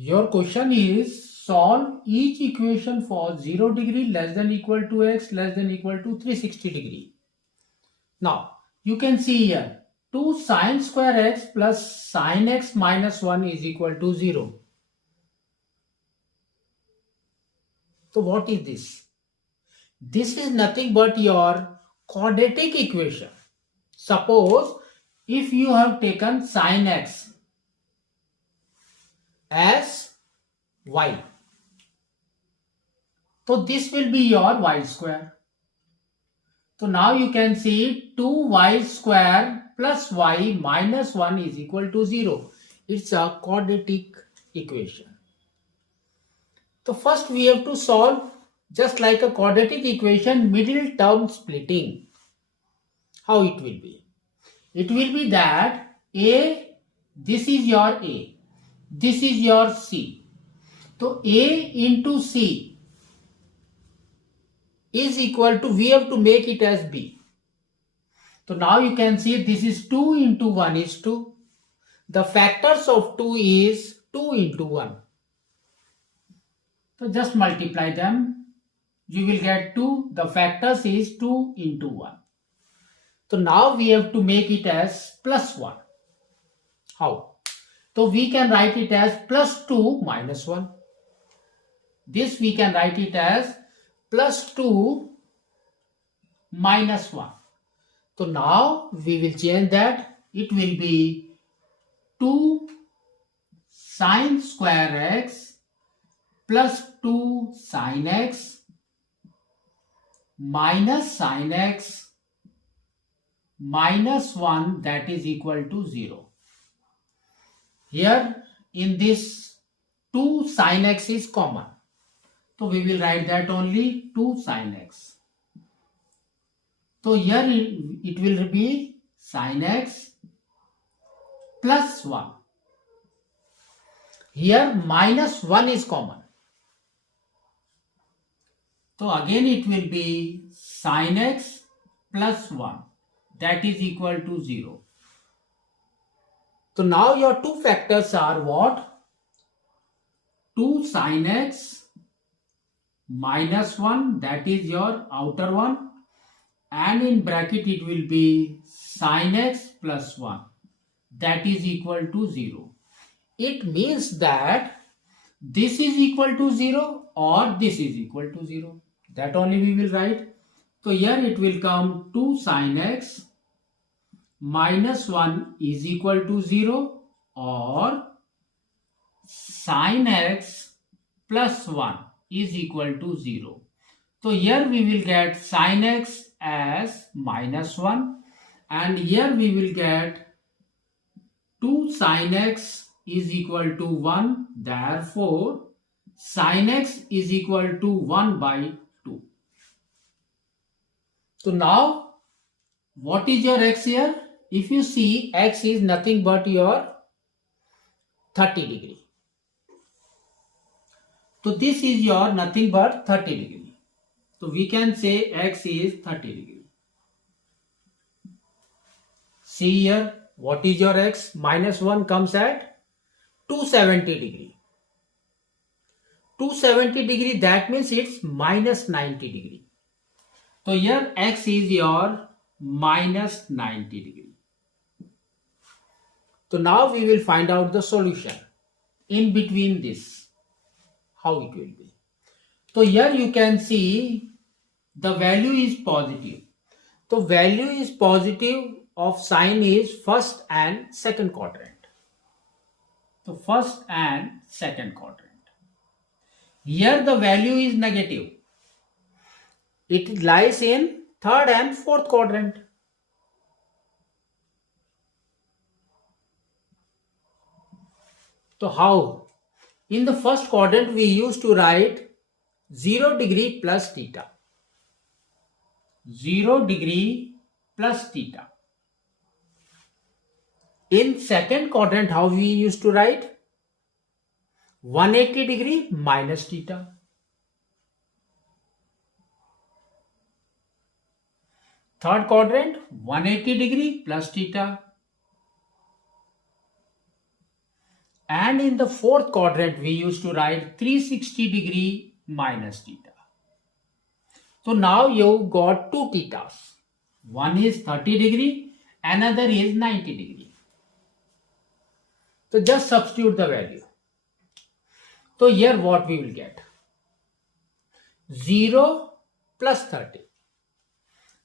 Your question is solve each equation for 0 degree less than equal to x less than equal to 360 degree. Now you can see here 2 sine square x plus sine x minus 1 is equal to 0. So what is this? This is nothing but your quadratic equation. Suppose if you have taken sine x as y, so this will be your y square. So now you can see 2y square plus y minus 1 is equal to 0. It's a quadratic equation. So first we have to solve just like a quadratic equation middle term splitting. How it will be? It will be that A, this is your A, this is your C. So A into C is equal to, we have to make it as B. So now you can see this is 2 into 1 is 2. The factors of 2 is 2 into 1. So just multiply them. You will get 2. The factors is 2 into 1. So now we have to make it as plus 1. How? So we can write it as plus 2 minus 1. This we can write it as plus 2 minus 1. So now we will change that. It will be 2 sine square x plus 2 sine x minus sine x minus 1, that is equal to 0. Here in this 2 sine x is common. So we will write that only 2 sine x. So here it will be sine x plus 1. Here minus 1 is common. So again it will be sine x plus 1, that is equal to 0. So now your two factors are what? 2 sine x minus 1, that is your outer one, and in bracket it will be sine x plus 1, that is equal to 0. It means that this is equal to 0 or this is equal to 0. That only we will write. So here it will come 2 sine x minus 1 is equal to 0 or sine x plus 1 is equal to 0. So here we will get sine x as minus 1 and here we will get 2 sine x is equal to 1. Therefore, sine x is equal to 1 by 2. So now, what is your x here? If you see, x is nothing but your 30 degree. So this is your nothing but 30 degree. So we can say x is 30 degree. See here, what is your x? Minus 1 comes at 270 degree. 270 degree, that means it's minus 90 degree. So here x is your minus 90 degree. So now we will find out the solution in between this, how it will be. So here you can see the value is positive. So value is positive of sine is first and second quadrant. So first and second quadrant. Here the value is negative. It lies in third and fourth quadrant. So how? In the first quadrant we used to write 0 degree plus theta. 0 degree plus theta. In second quadrant, how we used to write? 180 degree minus theta. Third quadrant, 180 degree plus theta. And in the fourth quadrant, we used to write 360 degree minus theta. So now you got two thetas. One is 30 degree, another is 90 degree. So just substitute the value. So here what we will get? 0 plus 30.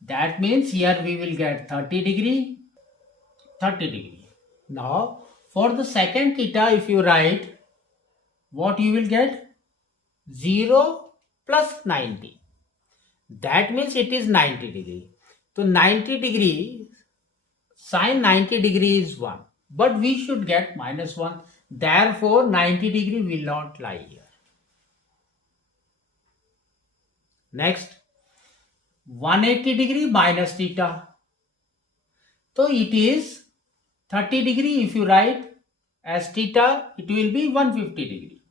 That means here we will get 30 degree, 30 degree. Now for the second theta, if you write, what you will get? 0 plus 90. That means it is 90 degree. So 90 degree, sine 90 degree is 1. But we should get minus 1. Therefore 90 degree will not lie here. Next, 180 degree minus theta. So it is 30 degree. If you write as theta, it will be 150 degree.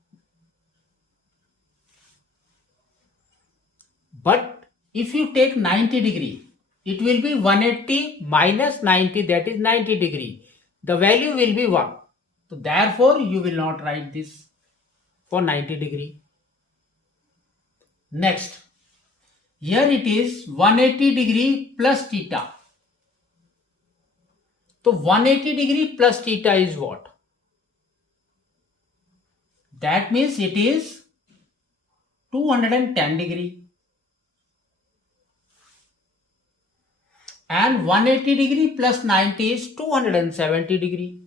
But if you take 90 degree, it will be 180 minus 90, that is 90 degree. The value will be 1. So therefore you will not write this for 90 degree. Next, here it is 180 degree plus theta. So 180 degree plus theta is what? That means it is 210 degree. And 180 degree plus 90 is 270 degree.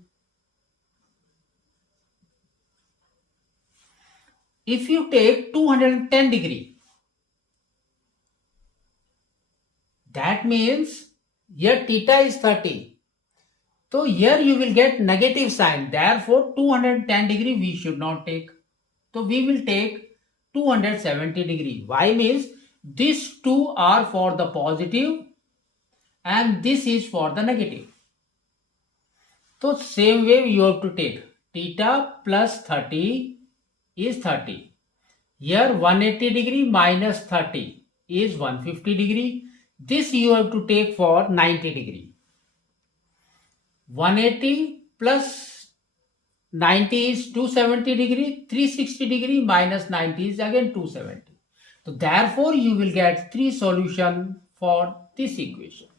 If you take 210 degree, that means here theta is 30. So here you will get negative sign. Therefore 210 degree we should not take. So we will take 270 degree. Why? Means these two are for the positive and this is for the negative. So same way you have to take theta plus 30 is 30. Here 180 degree minus 30 is 150 degree. This you have to take for 90 degree. 180 plus 90 is 270 degree. 360 degree minus 90 is again 270. So therefore you will get three solutions for this equation.